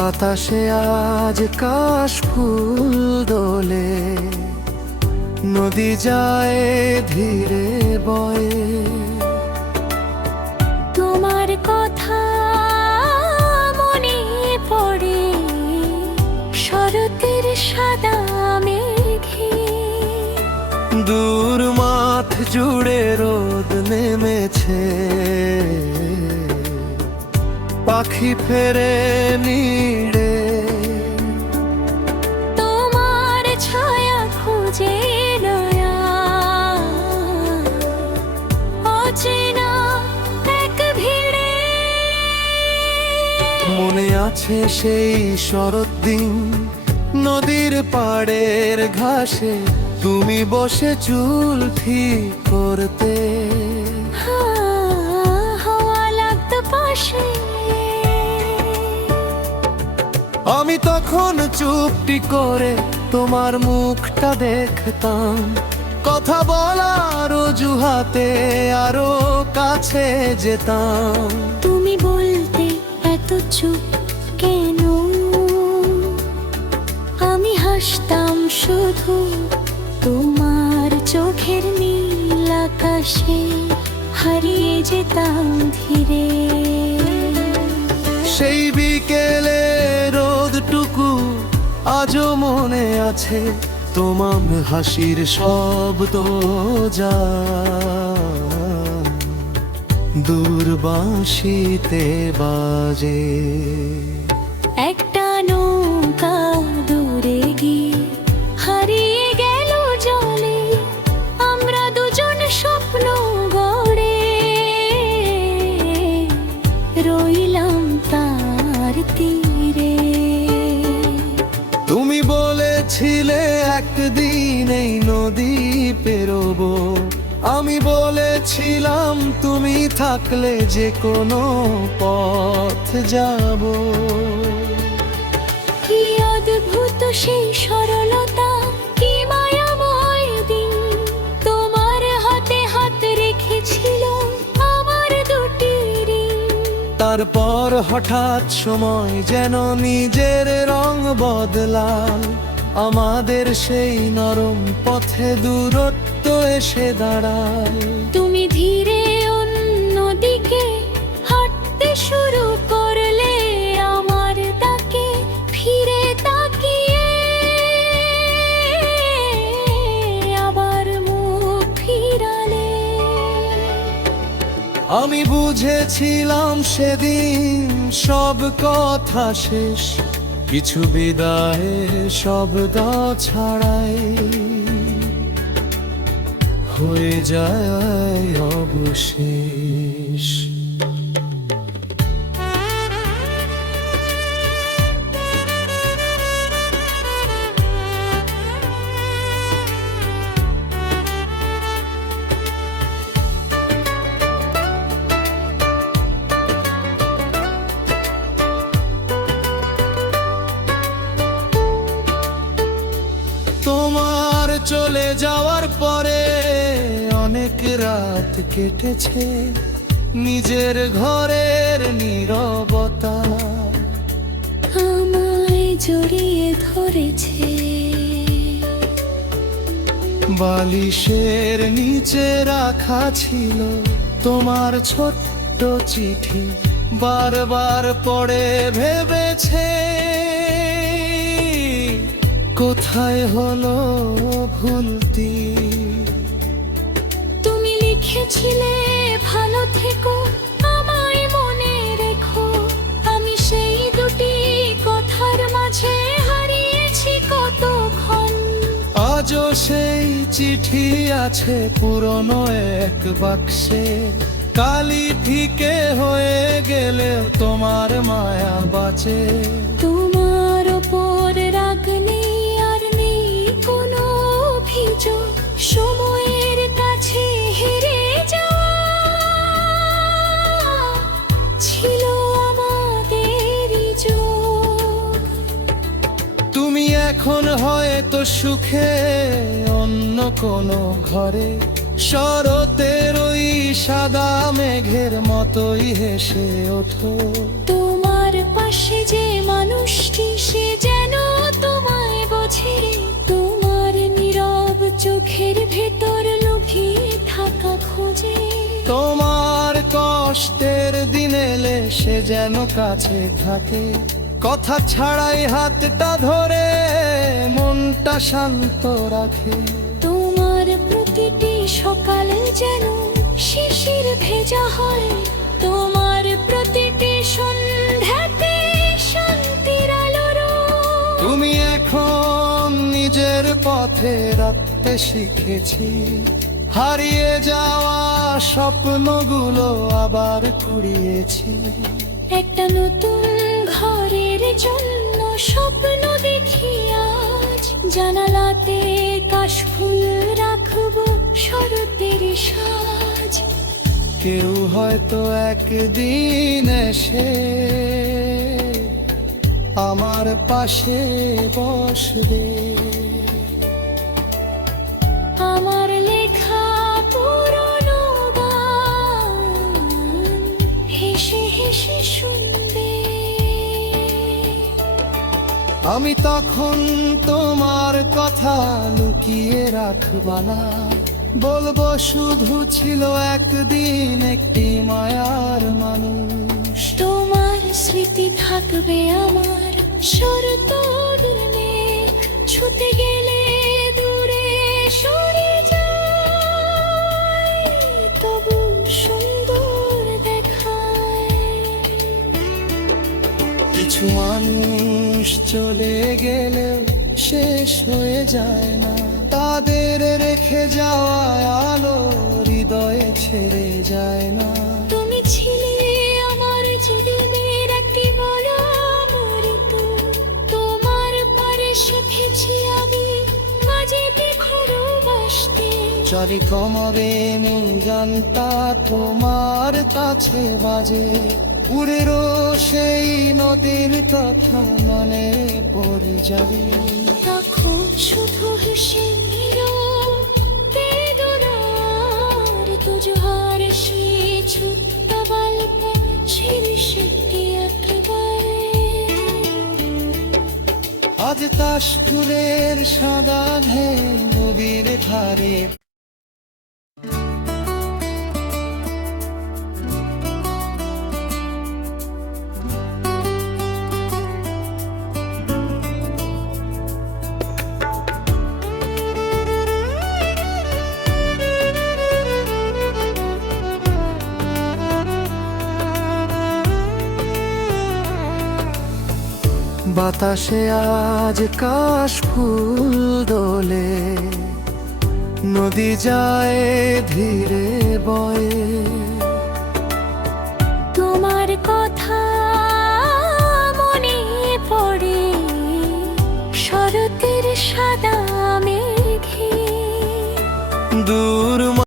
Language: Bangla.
বাতাসে আজ কাশ ফুল দোলে, নদী যায় ধীরে বয়ে। তোমার কথা মনে পড়ে শরতের সাদা মেঘে। দূর মাঠ জুড়ে রোদ নেমেছে, পাখি ফেরে নিড়ে। তোমার ছায়া খুঁজে নয়া অচেনা এক ভিড়ে। মনে আছে সেই শরৎ দিন, নদীর পাড়ের ঘাসে তুমি বসে চুল ঠিক করতে। হাওয়া লাগতো পাশে, আমি তখন চুপটি করে তোমার মুখটা দেখতাম। কথা বলার অজুহাতে আরো কাছে যেতাম। তুমি বলতে এত চুপ কেন? আমি হাসতাম শুধু তোমার চোখের নীল আকাশে, হারিয়ে যেতাম ধীরে। সেই বিকেলে রোদটুকু আজও মনে আছে, তোমার হাসির শব্দ যা দূর বাঁশিতে বাজে। একটা নৌকা দূরে গিয়ে হারিয়ে গেল জলে, আমরা দুজন স্বপ্ন গড়ে রইলাম তার তীরে। তুমি বলেছিলে একদিন এই নদী পেরোবো, আমি বলেছিলাম তুমি থাকলে যে কোনো পথ যাব। কি অদ্ভুত সেই সরলতা, কি মায়াময় দিন। তোমার হাতে হাত রেখেছিল আমার দুটি ঋণ। তারপর হঠাৎ সময় যেন নিজের রং বদলাল, আমাদের সেই নরম পথে দূরত্ব এসে দাঁড়াল। তুমি ধীরে অন্যদিকে হাঁটতে শুরু করলে, আমার তাকে ফিরে তাকিয়ে আবার মুখ ফিরালে। আমি বুঝেছিলাম সেদিন সব কথা শেষ, কিছু বিদায়ের শব্দ ছাড়াই হয়ে যায় অবশেষ। তোমার চলে যাওয়ার পরে অনেক রাত কেটেছে, নিজের ঘরের নীরবতা আমায় জড়িয়ে ধরেছে। বালিশের নিচে রাখা ছিল তোমার ছোট্ট চিঠি, বারবার পড়ে ভেবেছে কোথায় হলো ভুলতি। তুমি লিখেছিলে ভালো থেকো, আমায় মনে রেখো। আমি সেই দুটি কথার মাঝে হারিয়েছি কতক্ষণ। আজও সেই চিঠি আছে পুরনো এক বাক্সে, কালি ফিকে হয়ে গেলে তোমার মায়া বাঁচে। তোমার ওপর রাগ নেই আর নেই কোনো অভিযোগ, সময়ের কাছে হেরে যাওয়া ছিল আমাদের যোগ। তুমি এখন হয়তো সুখে অন্য কোনো ঘরে, শরতের ওই সাদা মেঘের মতোই হেসে ওঠো। তোমার পাশে যে মানুষটি সে যেন তোমায় বোঝে, তোমার নীরব চোখের ভেতর লুকিয়ে থাকা খোঁজে। তোমার কষ্টের দিন এলে সে যেন কাছে থাকে, কথা ছাড়াই হাতটা ধরে মনটা শান্ত রাখে। তোমার প্রতিটি সকাল যেন শিশির ভেজা হয়, তোমার প্রতিটি সন্ধ্যাতে শান্তির আলোর। তুমি এখন নিজের পথে রাখতে শিখেছি, হারিয়ে যাওয়া স্বপ্নগুলো আবার কুড়িয়েছি। একটা নতুন ঘরের জন্য স্বপ্ন দেখি আজ, জানালাতে কাশফুল রাখবো শরতের সাজ। কেউ হয়তো একদিন এসে আমার পাশে বসবে, আমার লেখা পুরনো গান হেসে হেসে শুনবে। আমি তখন তোমার কথা লুকিয়ে রাখবা না, বলবো শুধু ছিল একদিন একটি মায়ার মানুষ। তোমার স্মৃতি থাকবে আমার শরতের মেঘ, ছুতে গেলে দূরে সরে যায়, তবু সুন্দর দেখায়। কিছু মানুষ চলে গেলেও শেষ হয়ে যায় না, তাদের রেখে যাওয়া আলো হৃদয়ে ছেড়ে যায় না। তুমি ছিলে আমার জীবনের একটি বড় অমৃত, তোমার পরে শিখেছি আমি মাঝেতে ভালোবাসতে। চলি কমরে গানটা তোমার কাছে বাজে, উড়েরও সেই নদীর কথা মনে পড়ে যাবে। তখন শুধু হেসে বেদনার তুজহার সে ছোট্ট গল্প ছেড়ে সেটি একেবারে। আজ কাশফুলের সাদা ঢেউ নদীর ধারে, বাতাসে আজ কাশফুল দোলে, নদী যায় ধীরে বয়ে। তোমার কথা মনে পড়ে শরতের সাদা মেঘে। দূর